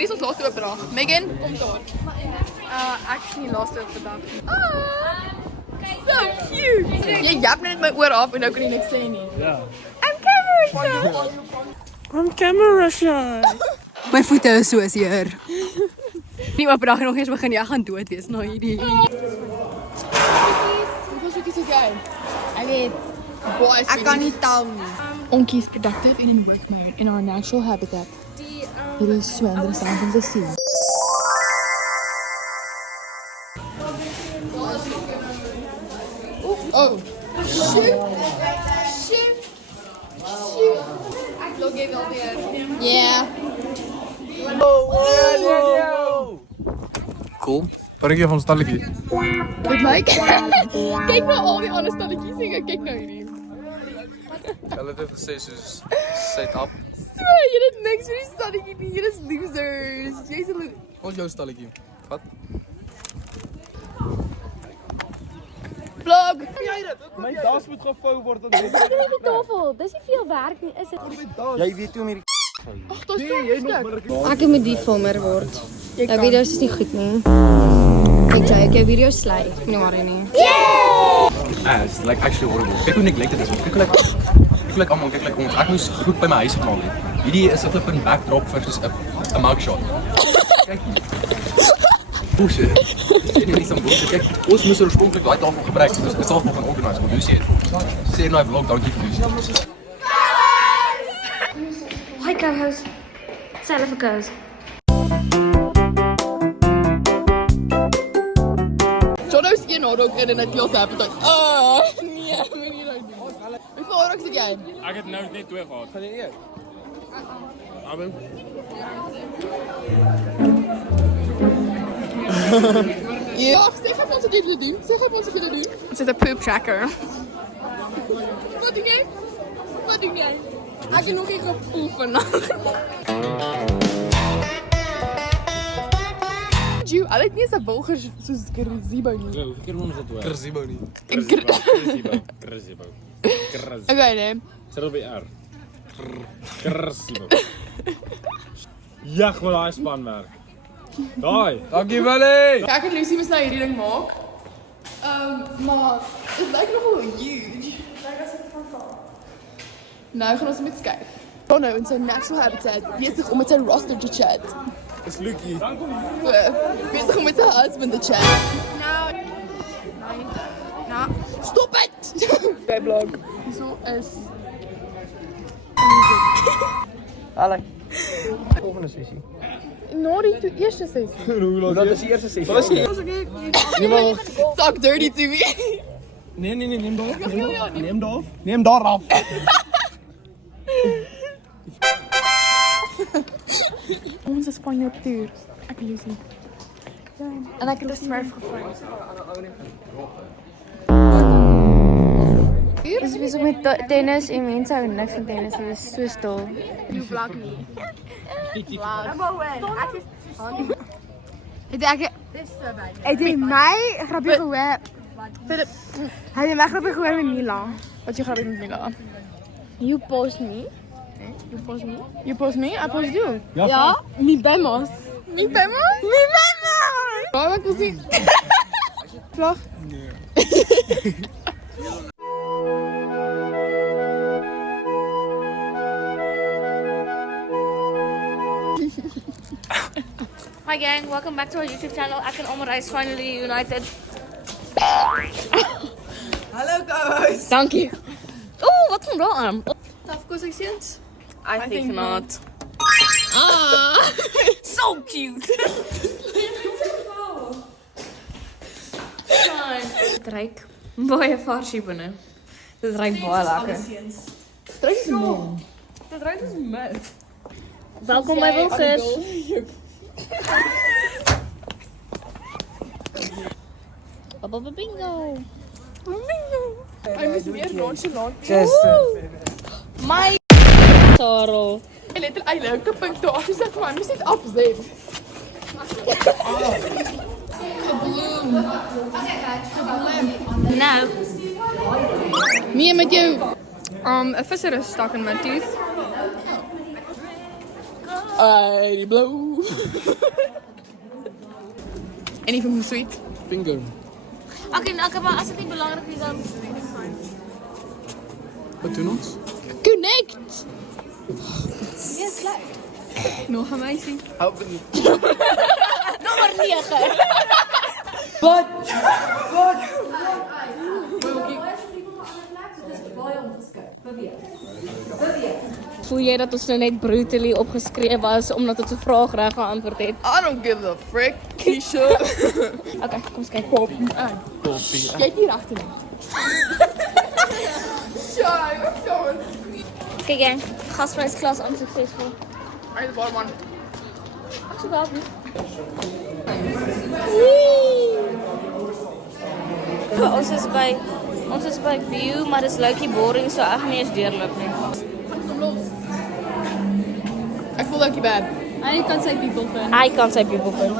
Hierdie is ons laaste oop dag. Megan, kom daar. Ek is nie laaste op die dag. So cute. Jy jap net my oor af en nou kan jy niks sê nie. Ja. I'm camera shy. My voete is so seer. Nie oop dag nog eens begin, jy gaan dood wees na hierdie. Hoeveel soekies het jy? Ek weet, Baie ek kan nie tel nie. Onkies productive and in work mode in our natural habitat. Dit is so interessant om te sien. Oh. Shoot. Ek log jy wel weer. Yeah. Cool. Wat ek van stalletjie. Met my. Kyk nou al die ander stalletjies en kyk nou hierdie. Hulle het gesê soos set up. So, jy het niks vir die stalletjie nie. Hier is losers. Jy's 'n loser. Wat is jou stalletjie? Wat? Vlog. My das moet gevou word en Dis nie die tafel. Dis nie veel werk nie, is dit? jy weet hoe om hierdie Ag, daar's jy nog. Ek moet die filmer word. Jou video's is nie goed nie. Ek sê ek jou video sly. Nie worry nie. It's like actually horrible. Kyk hoe neglected dit is. Kyk hoe almal kyk ons. Ek moes goed by my huis gemaak het. Hierdie is 'n flippin backdrop vir soos 'n mugshot. Kyk. Bullshit. Dit is nie so bullshit. Kyk, ons moes oorspronklik daai tafel gebruik. Dit is self nog van organise, maar hoe sê dit? Sê in my vlog dankie vir dit. Hi co-host. Sell for goes. Jono's een hotdog in en hy keel sy appetite. Nee, moenie nou doen. Hoeveel hotdogs het jy? Ek het nou net 2 gehad. Gaan jy eet? Amen. Ja, sê gou vir ons wat jy wil doen. Sê gou vir ons wat jy wil doen. Dit is 'n poop tracker. Wat doen jy? Wat doen jy? Ek het nog nie gepoep vandag. Jy, al het nie eens 'n burger soos gazebo nie. Hoeveel keer moet ons dit hoor? Gazebo nie. Gazebo. Okay, nee. Sit op die R. Gazebo. Jag wat daai spanwerk. Daai. Dankie Willie. Ek en Lucy moet nou hierdie ding maak. Maar dit lyk nogal huge. Nou gaan ons met skuif. Jono in sy natural habitat besig om met sy roster te chat. Dis Lucky. Bezig om met sy husband te chat. Nou. Stop it! By vlog. Hierso is Hallo. Volgende sessie. na die eerste sessie. Hoe laat is die eerste sessie? Wat is die? Niemand. Talk dirty to me. Nee, neem daar. Neem daar af. Ons is Spanje op toer. Ek en Lucy. En ek het 'n Smurf gevang. Dis besig met tennis en mense hou niks van tennis. Dit is so stil. You vlog me. Het jy my grapie gehoor? Het jy my grapie gehoor met Mila? Wat jy grappig met Mila? You post me. You post me? You post me? I post you. Ja, mi vemos. Mi vemos? Mi vemos! Waar ek gesien? Vlog? Hi gang, welcome back to our YouTube channel. Ek en Omar is finally united. Hallo guys. Dankie. Ooh, wat van daar aan? Tough connections? I think not. So cute. Dit ruik baie farsie binne. Dit ruik baie lekker. Dit is mooi. Dit ruik soos mis. Welkom by Wilgers. Baba bingo. Hy moes weer nonchalant. My Sarel. Hy het eintlik 'n punt daar. Hy sê vir my, moes net afzet. Nou, Nee, met jou. 'n visser is stak in my tooth. I blow. Anything sweet? Finger. Okay, maar as dit nie belangrik is dan Wat doen ons? Connect. Nog 'n meisie. nommer 9. Voel jy dat ons nou net brutally opgeskree was omdat ons 'n vraag reg geantwoord het? I don't give a frick, Keisha. Okay, kom ons kyk. Koppie. Kyk hier agter my. Shy, what's going? Kyk gang, gasvrysklas onsuksesvol. I just want one. So wel nie. Ons is by View, maar dis low-key boring, so ek gaan nie eens deurloop nie. I feel like you bad. I kan sy people vind. I can't say people vind.